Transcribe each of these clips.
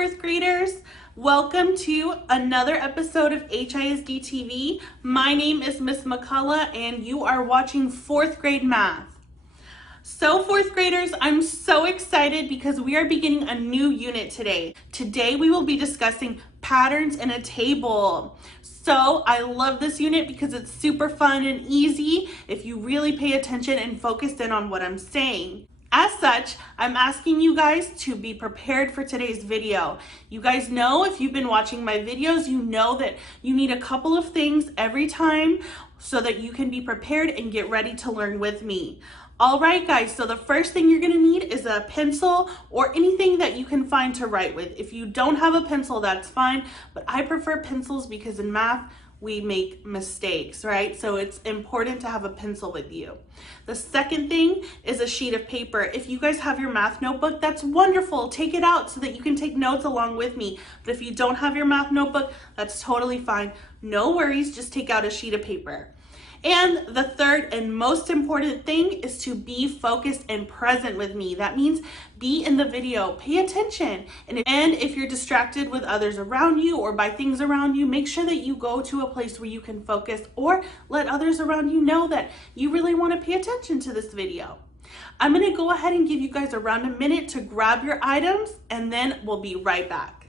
fourth graders. Welcome to another episode of HISD TV. My name is Miss McCullough and you are watching fourth grade math. So fourth graders, I'm so excited because we are beginning a new unit today. Today we will be discussing patterns in a table. So I love this unit because it's super fun and easy if you really pay attention and focus in on what I'm saying. As such, I'm asking you guys to be prepared for today's video. You guys know, if you've been watching my videos, you know that you need a couple of things every time so that you can be prepared and get ready to learn with me. All right, guys, so the first thing you're gonna need is a pencil or anything that you can find to write with. If you don't have a pencil, that's fine, but I prefer pencils because in math, we make mistakes, right? So it's important to have a pencil with you. The second thing is a sheet of paper. If you guys have your math notebook, that's wonderful. Take it out so that you can take notes along with me. But if you don't have your math notebook, that's totally fine. No worries, just take out a sheet of paper. And the third and most important thing is to be focused and present with me. That means be in the video, pay attention. And if you're distracted with others around you or by things around you, make sure that you go to a place where you can focus or let others around you know that you really want to pay attention to this video. I'm going to go ahead and give you guys around a minute to grab your items and then we'll be right back.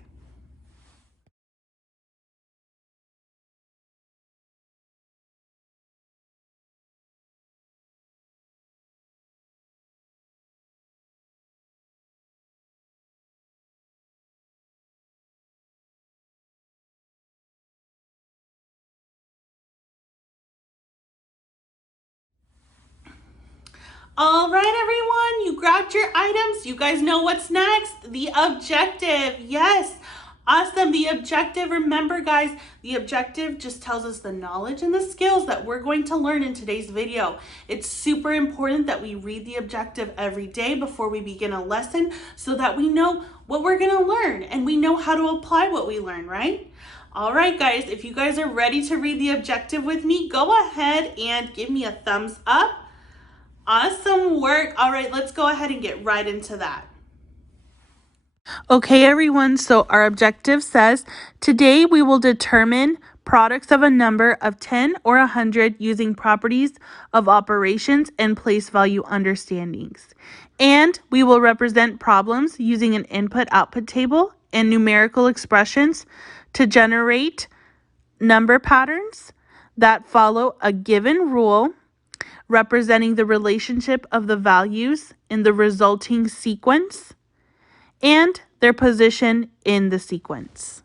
All right, everyone, you grabbed your items. You guys know what's next. The objective. Yes, awesome. The objective. Remember, guys, the objective just tells us the knowledge and the skills that we're going to learn in today's video. It's super important that we read the objective every day before we begin a lesson so that we know what we're going to learn and we know how to apply what we learn, right? All right, guys, if you guys are ready to read the objective with me, go ahead and give me a thumbs up. Awesome work. All right, let's go ahead and get right into that. Okay, everyone, so our objective says, today we will determine products of a number of 10 or 100 using properties of operations and place value understandings. And we will represent problems using an input-output table and numerical expressions to generate number patterns that follow a given rule representing the relationship of the values in the resulting sequence and their position in the sequence.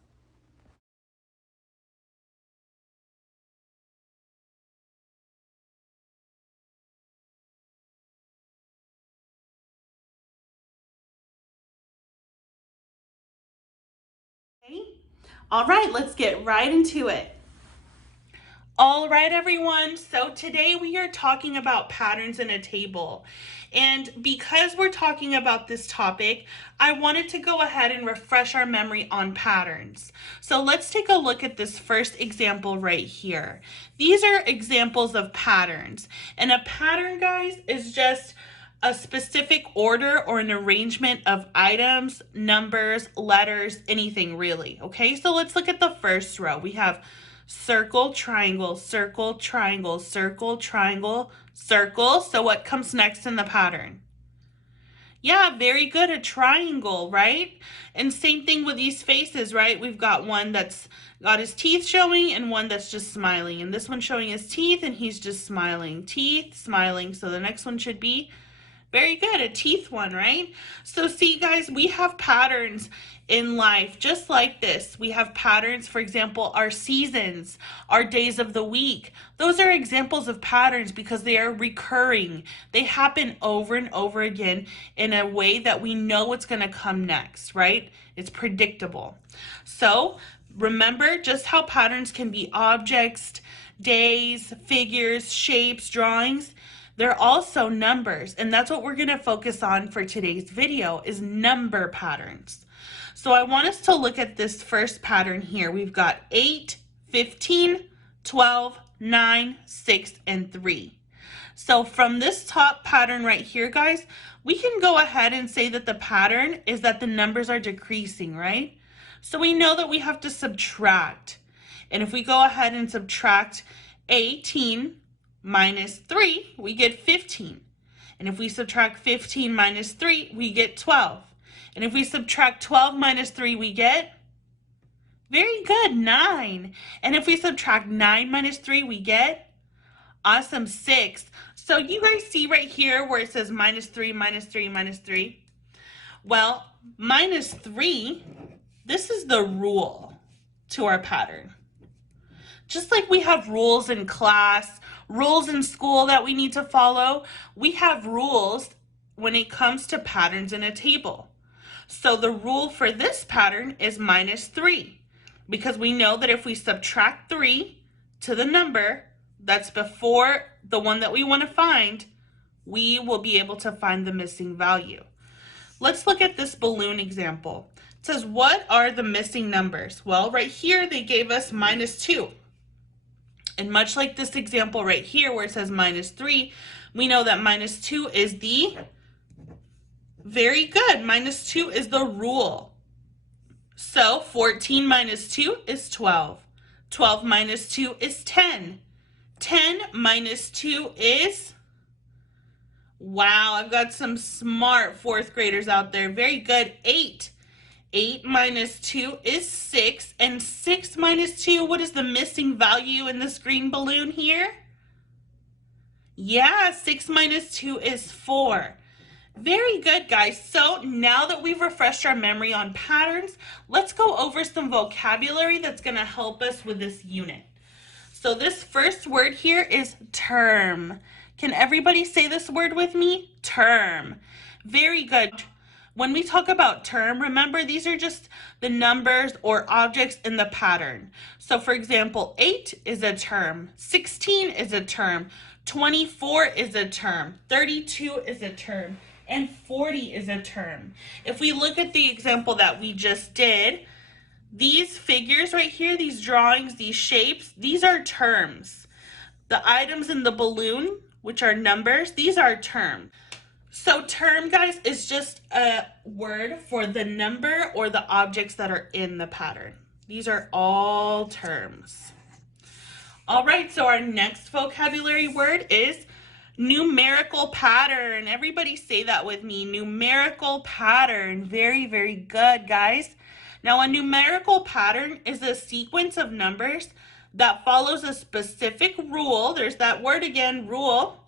Okay. All right, let's get right into it. All right, everyone, so today we are talking about patterns in a table. And because we're talking about this topic, I wanted to go ahead and refresh our memory on patterns. So let's take a look at this first example right here. These are examples of patterns. And a pattern, guys, is just a specific order or an arrangement of items, numbers, letters, anything really. Okay, so let's look at the first row. We have circle, triangle, circle, triangle, circle, triangle, circle. So what comes next in the pattern? Yeah, very good, a triangle, right? And same thing with these faces, right? We've got one that's got his teeth showing and one that's just smiling. And this one's showing his teeth and he's just smiling. Teeth, smiling. So the next one should be very good, a teeth one, right? So see, guys, we have patterns in life just like this. We have patterns, for example, our seasons, our days of the week. Those are examples of patterns because they are recurring. They happen over and over again in a way that we know what's going to come next, right? It's predictable. So remember just how patterns can be objects, days, figures, shapes, drawings. They're also numbers, and that's what we're going to focus on for today's video is number patterns. So I want us to look at this first pattern here. We've got 8, 15, 12, 9, 6, and 3. So from this top pattern right here, guys, we can go ahead and say that the pattern is that the numbers are decreasing, right? So we know that we have to subtract. And if we go ahead and subtract 18 minus 3, we get 15. And if we subtract 15 minus 3, we get 12. And if we subtract 12 minus 3, we get, very good, 9. And if we subtract 9 minus 3, we get, awesome, 6. So you guys see right here where it says minus 3, minus 3, minus 3? Well, minus 3, this is the rule to our pattern. Just like we have rules in class, rules in school that we need to follow, we have rules when it comes to patterns in a table. So the rule for this pattern is minus 3, because we know that if we subtract 3 to the number that's before the one that we want to find, we will be able to find the missing value. Let's look at this balloon example. It says, what are the missing numbers? Well, right here they gave us minus 2. And much like this example right here where it says minus 3, we know that minus 2 is the, very good, minus 2 is the rule. So 14 minus 2 is 12. 12 minus 2 is 10. 10 minus 2 is, wow, I've got some smart fourth graders out there. Very good, 8. 8 minus 2 is 6. And 6 minus 2, what is the missing value in this green balloon here? Yeah, 6 minus 2 is 4. Very good, guys. So now that we've refreshed our memory on patterns, let's go over some vocabulary that's going to help us with this unit. So this first word here is term. Can everybody say this word with me? Term. Very good. When we talk about term, remember these are just the numbers or objects in the pattern. So for example, 8 is a term, 16 is a term, 24 is a term, 32 is a term, and 40 is a term. If we look at the example that we just did, these figures right here, these drawings, these shapes, these are terms. The items in the balloon, which are numbers, these are terms. So term, guys, is just a word for the number or the objects that are in the pattern. These are all terms. All right, so our next vocabulary word is numerical pattern. Everybody say that with me, numerical pattern. Very, very good, guys. Now, a numerical pattern is a sequence of numbers that follows a specific rule. There's that word again, rule,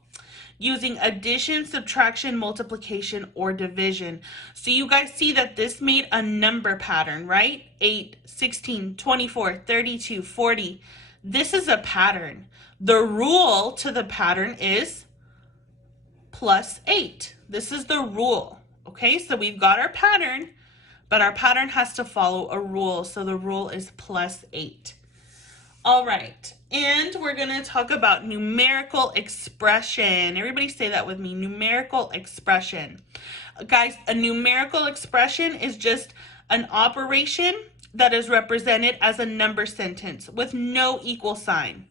using addition, subtraction, multiplication, or division. So you guys see that this made a number pattern, right? 8, 16, 24, 32, 40. This is a pattern. The rule to the pattern is plus 8. This is the rule. Okay, so we've got our pattern, but our pattern has to follow a rule. So the rule is plus 8. All right, and we're going to talk about numerical expression. Everybody say that with me, numerical expression. Guys, a numerical expression is just an operation that is represented as a number sentence with no equal sign.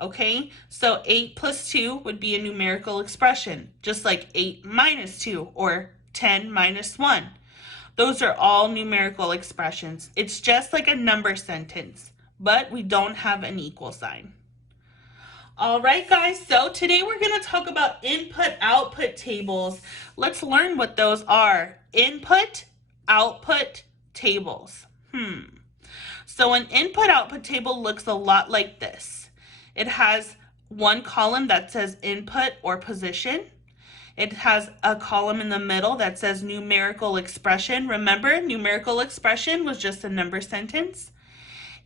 Okay, so 8 plus 2 would be a numerical expression, just like 8 minus 2 or 10 minus 1. Those are all numerical expressions. It's just like a number sentence, but we don't have an equal sign. All right, guys, so today we're going to talk about input-output tables. Let's learn what those are. Input-output tables. So an input-output table looks a lot like this. It has one column that says input or position. It has a column in the middle that says numerical expression. Remember, numerical expression was just a number sentence.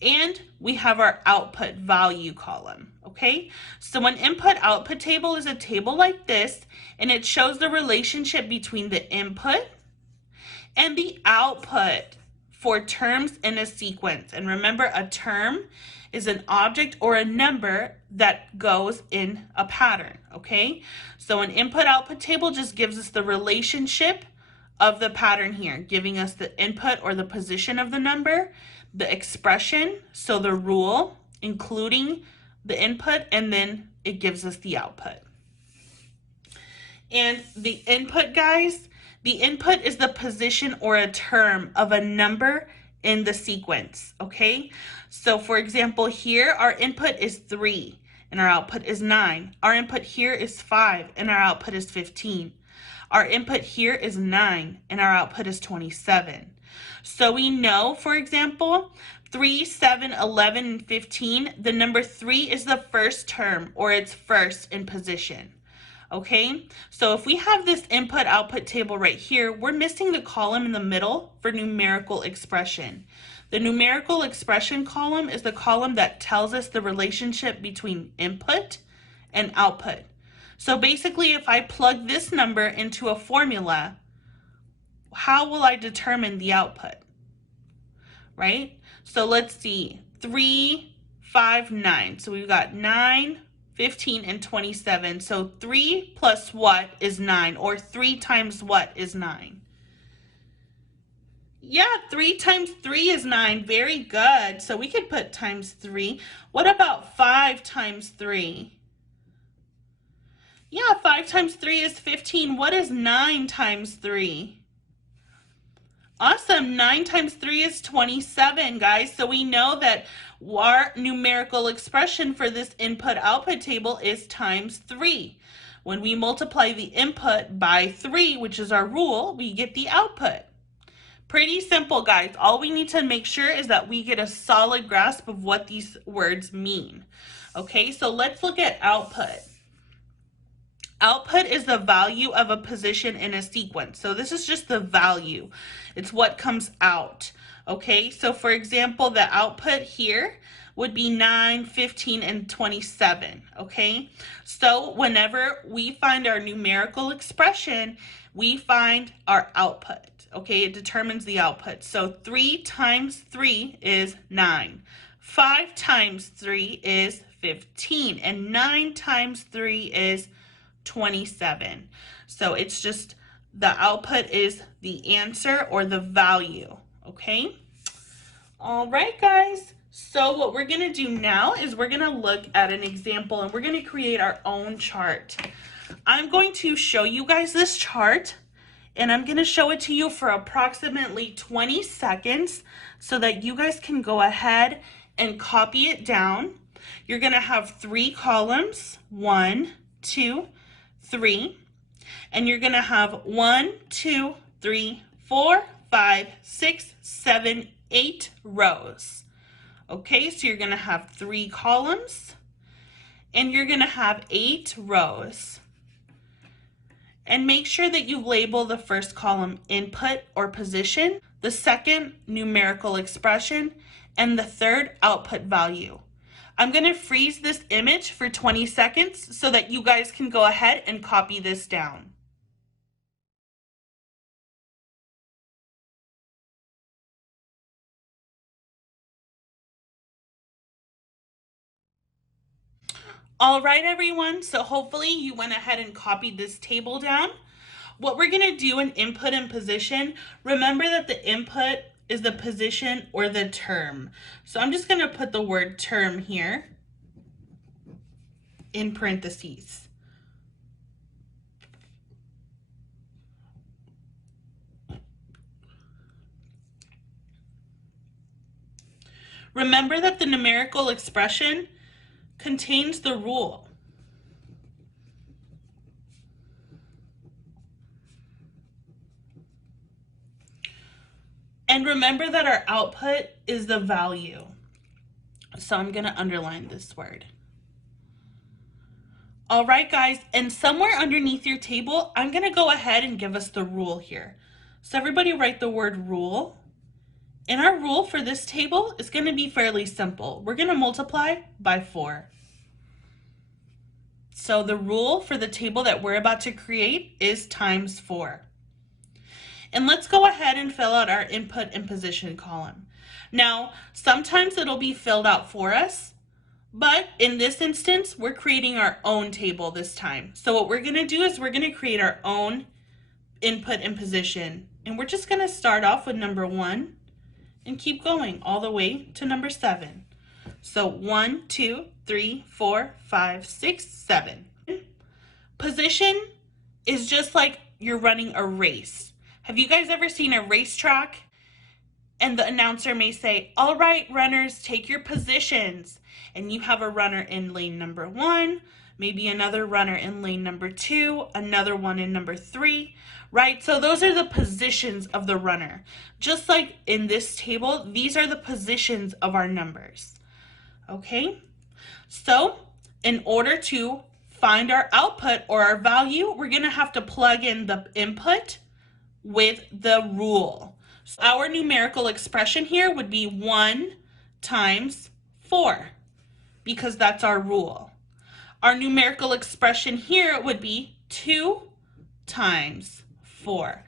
And we have our output value column, okay? So an input-output table is a table like this, and it shows the relationship between the input and the output for terms in a sequence. And remember, a term is an object or a number that goes in a pattern, okay? So an input-output table just gives us the relationship of the pattern here, giving us the input or the position of the number, the expression, so the rule, including the input, and then it gives us the output. And the input, guys, the input is the position or a term of a number in the sequence, okay? So for example, here our input is 3 and our output is 9. Our input here is 5 and our output is 15. Our input here is 9 and our output is 27. So we know, for example, 3, 7, 11, and 15, the number 3 is the first term, or it's first in position. Okay, so if we have this input-output table right here, we're missing the column in the middle for numerical expression. The numerical expression column is the column that tells us the relationship between input and output. So basically, if I plug this number into a formula, how will I determine the output? Right? So let's see, 3, 5, 9. So we've got 9, 15, and 27. So 3 plus what is 9? Or 3 times what is 9? Yeah, 3 times 3 is 9. Very good. So we could put times 3. What about 5 times 3? Yeah, 5 times 3 is 15. What is 9 times 3? Awesome. 9 times 3 is 27, guys. So we know that our numerical expression for this input-output table is times 3. When we multiply the input by 3, which is our rule, we get the output. Pretty simple, guys. All we need to make sure is that we get a solid grasp of what these words mean. Okay, so let's look at output. Output is the value of a position in a sequence. So this is just the value. It's what comes out. Okay, so for example, the output here would be 9, 15, and 27. Okay, so whenever we find our numerical expression, we find our output. Okay, it determines the output. So 3 times 3 is 9. 5 times 3 is 15. And 9 times 3 is 27. So it's just the output is the answer or the value. Okay. All right, guys. So what we're going to do now is we're going to look at an example and we're going to create our own chart. I'm going to show you guys this chart and I'm going to show it to you for approximately 20 seconds so that you guys can go ahead and copy it down. You're going to have 3 columns, 1, 2, 3, and you're going to have 1, 2, 3, 4, 5, 6, 7, 8 rows. Okay, so you're going to have 3 columns and you're going to have 8 rows. And make sure that you label the first column input or position, the second numerical expression, and the third output value. I'm going to freeze this image for 20 seconds so that you guys can go ahead and copy this down. All right, everyone, so hopefully you went ahead and copied this table down. What we're going to do in input and position, remember that the input is the position or the term. So I'm just going to put the word term here in parentheses. Remember that the numerical expression contains the rule. And remember that our output is the value. So I'm going to underline this word. All right, guys, and somewhere underneath your table, I'm going to go ahead and give us the rule here. So everybody write the word rule. And our rule for this table is going to be fairly simple. We're going to multiply by 4. So the rule for the table that we're about to create is times 4. And let's go ahead and fill out our input and position column. Now, sometimes it'll be filled out for us, but in this instance, we're creating our own table this time. So what we're going to do is we're going to create our own input and position. And we're just going to start off with number 1 and keep going all the way to number 7. So 1, 2, 3, 4, 5, 6, 7. Position is just like you're running a race. Have you guys ever seen a racetrack? And the announcer may say, all right, runners, take your positions. And you have a runner in lane number 1, maybe another runner in lane number 2, another one in number 3, right? So those are the positions of the runner. Just like in this table, these are the positions of our numbers. Okay? So in order to find our output or our value, we're going to have to plug in the input with the rule. So our numerical expression here would be 1 times 4, because that's our rule. Our numerical expression here would be 2 times 4.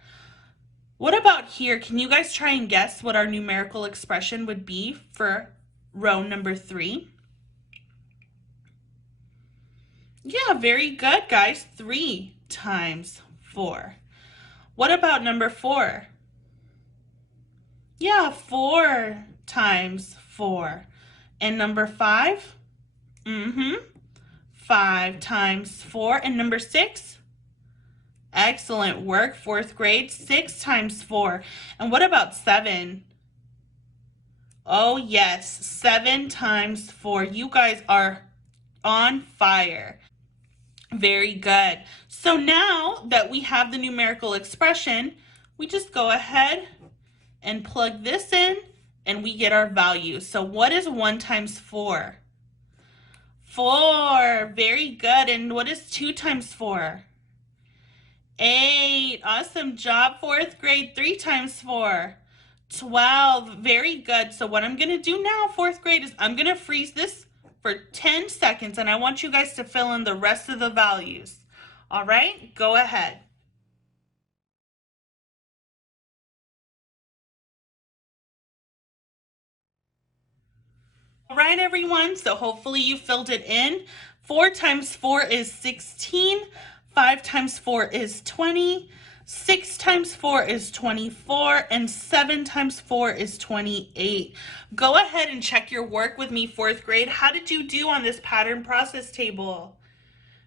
What about here? Can you guys try and guess what our numerical expression would be for row number 3? Yeah, very good, guys. 3 times 4. What about number 4? Yeah, 4 times 4. And number 5? 5 times 4. And number 6? Excellent work, 4th grade. 6 times 4. And what about 7? Oh, yes, 7 times 4. You guys are on fire. Very good. So now that we have the numerical expression, we just go ahead and plug this in and we get our value. So what is 1 times 4? 4. Very good. And what is 2 times 4? 8. Awesome job, 4th grade. 3 times 4? 12. Very good. So what I'm going to do now, 4th grade, is I'm going to freeze this for 10 seconds, and I want you guys to fill in the rest of the values. All right, go ahead. All right, everyone, so hopefully you filled it in. 4 times 4 is 16. 5 times 4 is 20. 6 times 4 is 24, and 7 times 4 is 28. Go ahead and check your work with me, 4th grade. How did you do on this pattern process table?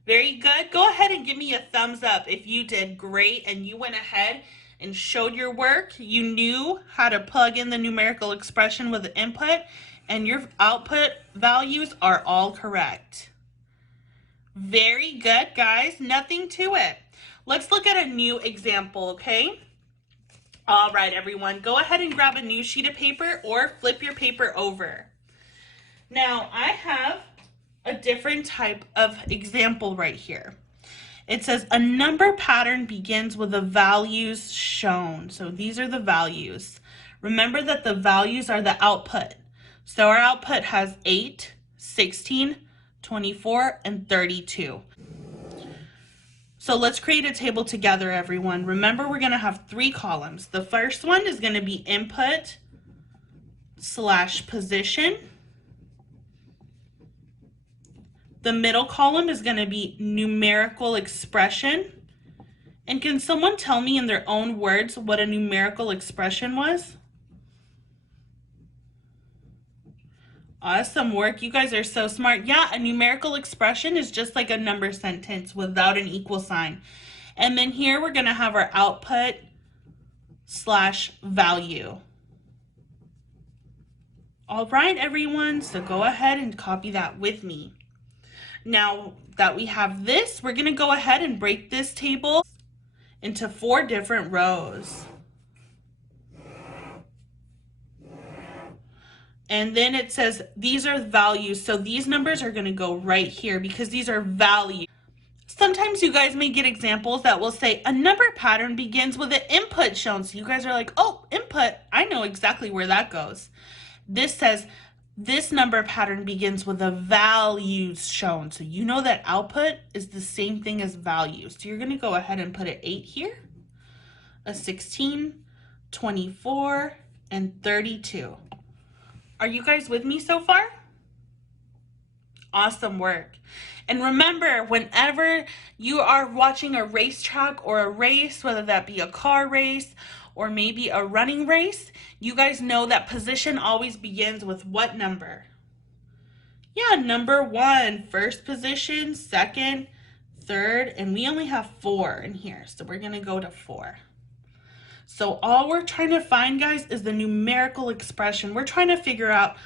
Very good. Go ahead and give me a thumbs up if you did great and you went ahead and showed your work. You knew how to plug in the numerical expression with the input, and your output values are all correct. Very good, guys. Nothing to it. Let's look at a new example, okay? All right, everyone, go ahead and grab a new sheet of paper or flip your paper over. Now, I have a different type of example right here. It says a number pattern begins with the values shown. So these are the values. Remember that the values are the output. So our output has 8, 16, 24, and 32. So let's create a table together, everyone. Remember, we're going to have 3 columns. The first one is going to be input / position. The middle column is going to be numerical expression. And can someone tell me in their own words what a numerical expression was? Awesome work. You guys are so smart. Yeah, a numerical expression is just like a number sentence without an equal sign. And then here we're going to have our output / value. All right, everyone. So go ahead and copy that with me. Now that we have this, we're going to go ahead and break this table into 4 different rows. And then it says these are values. So these numbers are going to go right here because these are values. Sometimes you guys may get examples that will say a number pattern begins with an input shown. So you guys are like, oh, input, I know exactly where that goes. This says this number pattern begins with the values shown. So you know that output is the same thing as values. So you're going to go ahead and put an 8 here, a 16, 24, and 32. Are you guys with me so far? Awesome work. And remember, whenever you are watching a racetrack or a race, whether that be a car race or maybe a running race, you guys know that position always begins with what number? Yeah, number 1, first position, second, third, and we only have 4 in here, so we're going to go to 4. So all we're trying to find, guys, is the numerical expression. We're trying to figure out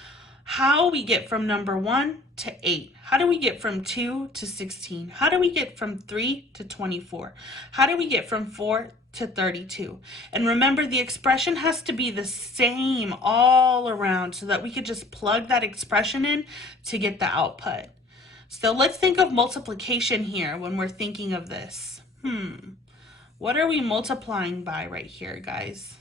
how we get from number 1 to 8. How do we get from 2 to 16? How do we get from 3 to 24? How do we get from 4 to 32? And remember, the expression has to be the same all around so that we could just plug that expression in to get the output. So let's think of multiplication here when we're thinking of this. What are we multiplying by right here, guys?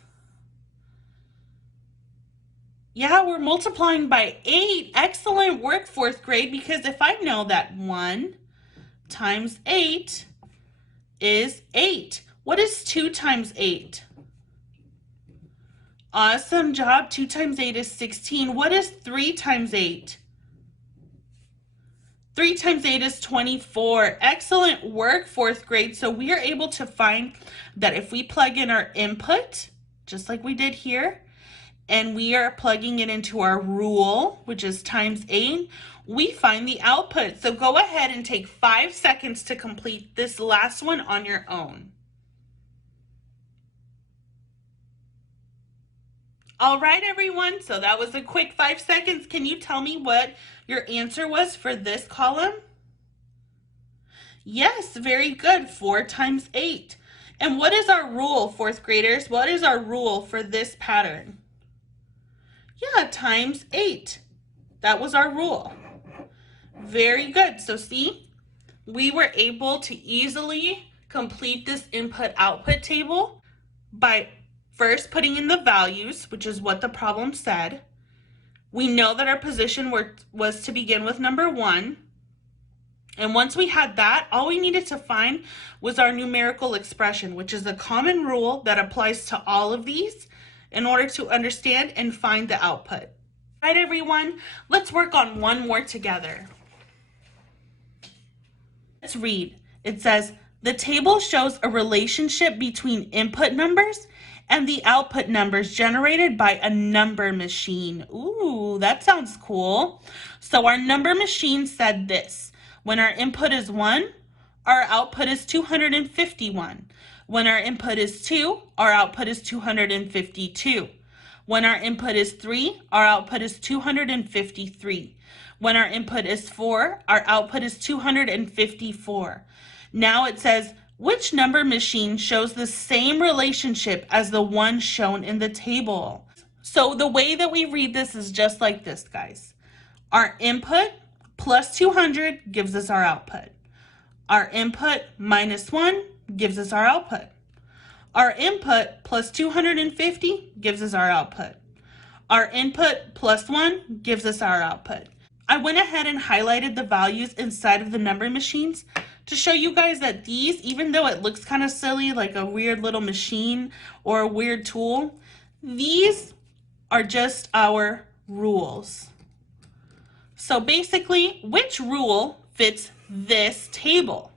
Yeah, we're multiplying by 8. Excellent work, 4th grade, because if I know that 1 times 8 is 8. What is 2 times 8? Awesome job. 2 times 8 is 16. What is 3 times 8? 3 times 8 is 24. Excellent work, 4th grade. So we are able to find that if we plug in our input, just like we did here, and we are plugging it into our rule, which is times 8, we find the output. So go ahead and take 5 seconds to complete this last one on your own. All right, everyone, so that was a quick 5 seconds. Can you tell me what your answer was for this column? Yes, very good, 4 times 8. And what is our rule, 4th graders? What is our rule for this pattern? Yeah, times 8. That was our rule. Very good. So see, we were able to easily complete this input-output table by first putting in the values, which is what the problem said. We know that our position was to begin with number 1. And once we had that, all we needed to find was our numerical expression, which is a common rule that applies to all of these in order to understand and find the output. All right, everyone, let's work on one more together. Let's read. It says, the table shows a relationship between input numbers and the output numbers generated by a number machine. Ooh, that sounds cool. So our number machine said this: when our input is 1, our output is 251. When our input is 2, our output is 252. When our input is 3, our output is 253. When our input is 4, our output is 254. Now it says, which number machine shows the same relationship as the one shown in the table? So the way that we read this is just like this, guys. Our input plus 200 gives us our output. Our input minus 1 gives us our output. Our input plus 250 gives us our output. Our input plus 1 gives us our output. I went ahead and highlighted the values inside of the number machines to show you guys that these, even though it looks kind of silly, like a weird little machine or a weird tool, these are just our rules. So basically, which rule fits this table?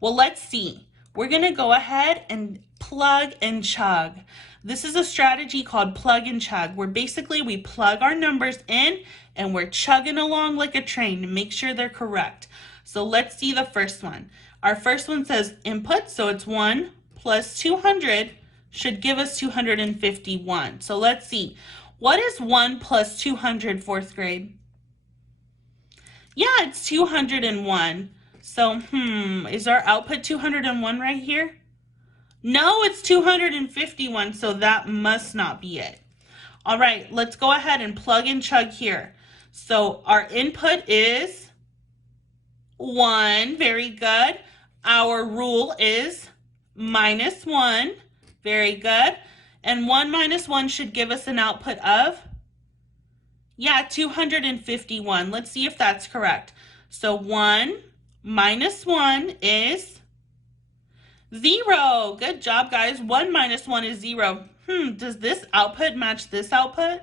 Well, let's see. We're going to go ahead and plug and chug. This is a strategy called plug and chug, where basically we plug our numbers in and we're chugging along like a train to make sure they're correct. So let's see the first one. Our first one says input, so it's 1 plus 200 should give us 251. So let's see. What is 1 plus 200, 4th grade? Yeah, it's 201. So, is our output 201 right here? No, it's 251, so that must not be it. All right, let's go ahead and plug and chug here. So our input is 1, very good. Our rule is minus 1, very good. And 1 minus 1 should give us an output of, 251. Let's see if that's correct. So 1 minus 1 is 0. Good job, guys. 1 minus 1 is 0. Does this output match this output?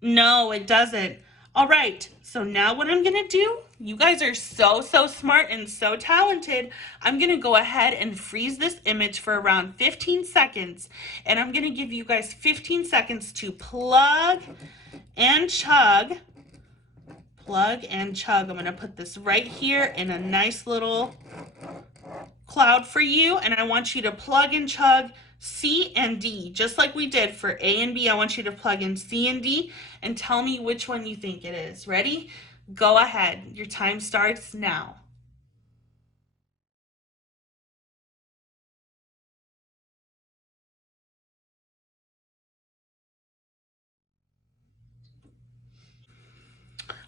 No, it doesn't. All right, so now what I'm going to do, you guys are so smart and so talented. I'm going to go ahead and freeze this image for around 15 seconds. And I'm going to give you guys 15 seconds to plug and chug. Plug and chug. I'm going to put this right here in a nice little cloud for you, and I want you to plug and chug C and D, just like we did for A and B. I want you to plug in C and D and tell me which one you think it is. Ready? Go ahead. Your time starts now.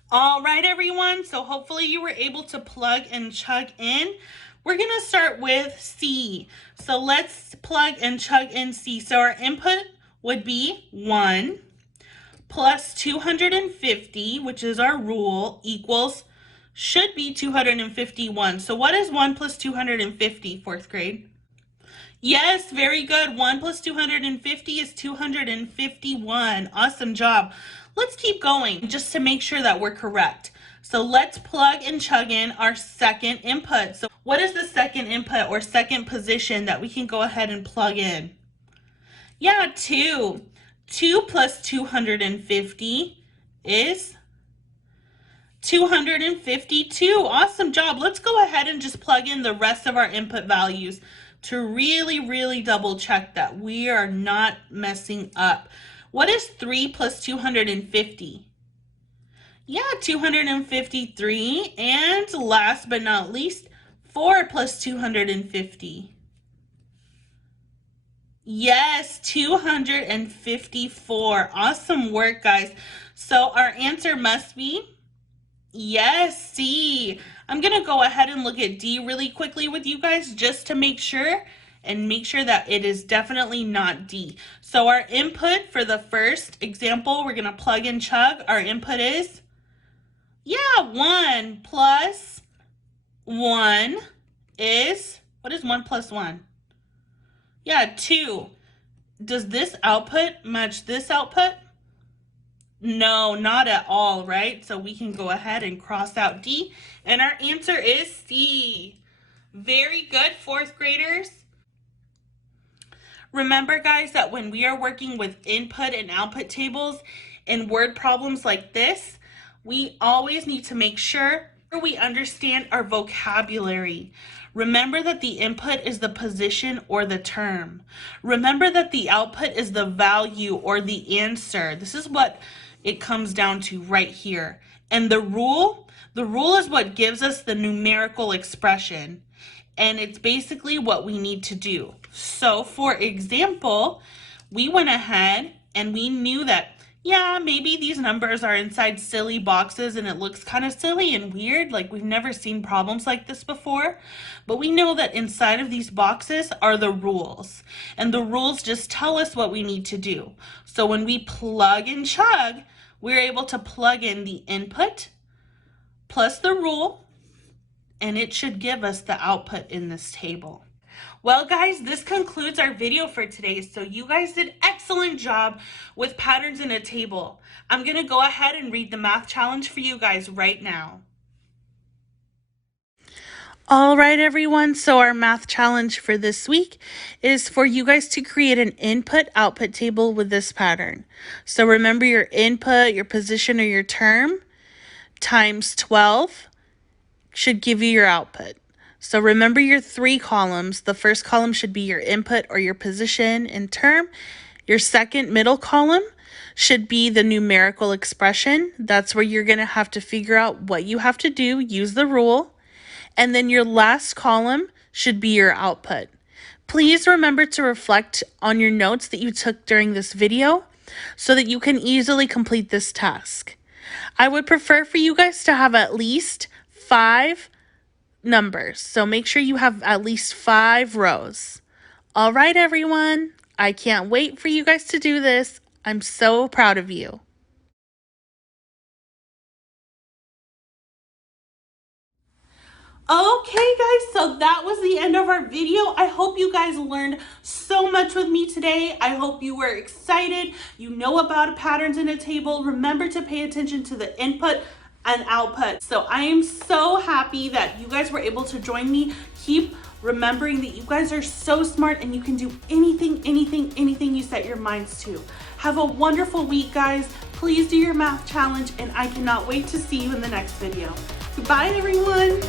All right, everyone. So hopefully you were able to plug and chug in. We're going to start with C. So let's plug and chug in C. So our input would be 1 plus 250, which is our rule, equals, should be 251. So what is 1 plus 250, fourth grade? Yes, very good. 1 plus 250 is 251. Awesome job. Let's keep going just to make sure that we're correct. So let's plug and chug in our second input. So what is the second input or second position that we can go ahead and plug in? Yeah, 2. 2 plus 250 is 252. Awesome job. Let's go ahead and just plug in the rest of our input values to really double check that we are not messing up. What is 3 plus 250? Yeah, 253. And last but not least, 4 plus 250. Yes, 254. Awesome work, guys. So our answer must be, yes, C. I'm going to go ahead and look at D really quickly with you guys just to make sure that it is definitely not D. So our input for the first example, we're going to plug and chug. Our input is, yeah, 1 plus 1 is, what is 1 plus 1? Yeah, 2. Does this output match this output? No, not at all, right? So we can go ahead and cross out D, and our answer is C. Very good, fourth graders. Remember, guys, that when we are working with input and output tables and word problems like this, we always need to make sure we understand our vocabulary. Remember that the input is the position or the term. Remember that the output is the value or the answer. This is what it comes down to right here. And the rule is what gives us the numerical expression. And it's basically what we need to do. So for example, we went ahead and we knew that, yeah, maybe these numbers are inside silly boxes and it looks kind of silly and weird, like we've never seen problems like this before. But we know that inside of these boxes are the rules. And the rules just tell us what we need to do. So when we plug and chug, we're able to plug in the input plus the rule, and it should give us the output in this table. Well, guys, this concludes our video for today. So you guys did excellent job with patterns in a table. I'm going to go ahead and read the math challenge for you guys right now. All right, everyone. So our math challenge for this week is for you guys to create an input-output table with this pattern. So remember your input, your position, or your term times 12 should give you your output. So remember your 3 columns. The first column should be your input or your position and term. Your second middle column should be the numerical expression. That's where you're going to have to figure out what you have to do, use the rule. And then your last column should be your output. Please remember to reflect on your notes that you took during this video so that you can easily complete this task. I would prefer for you guys to have at least 5 numbers. So make sure you have at least 5 rows. All right, everyone. I can't wait for you guys to do this. I'm so proud of you. Okay, guys, so that was the end of our video. I hope you guys learned so much with me today. I hope you were excited. You know about patterns in a table. Remember to pay attention to the input and output. So I am so happy that you guys were able to join me. Keep remembering that you guys are so smart and you can do anything you set your minds to. Have a wonderful week, guys. Please do your math challenge, and I cannot wait to see you in the next video. Goodbye, everyone.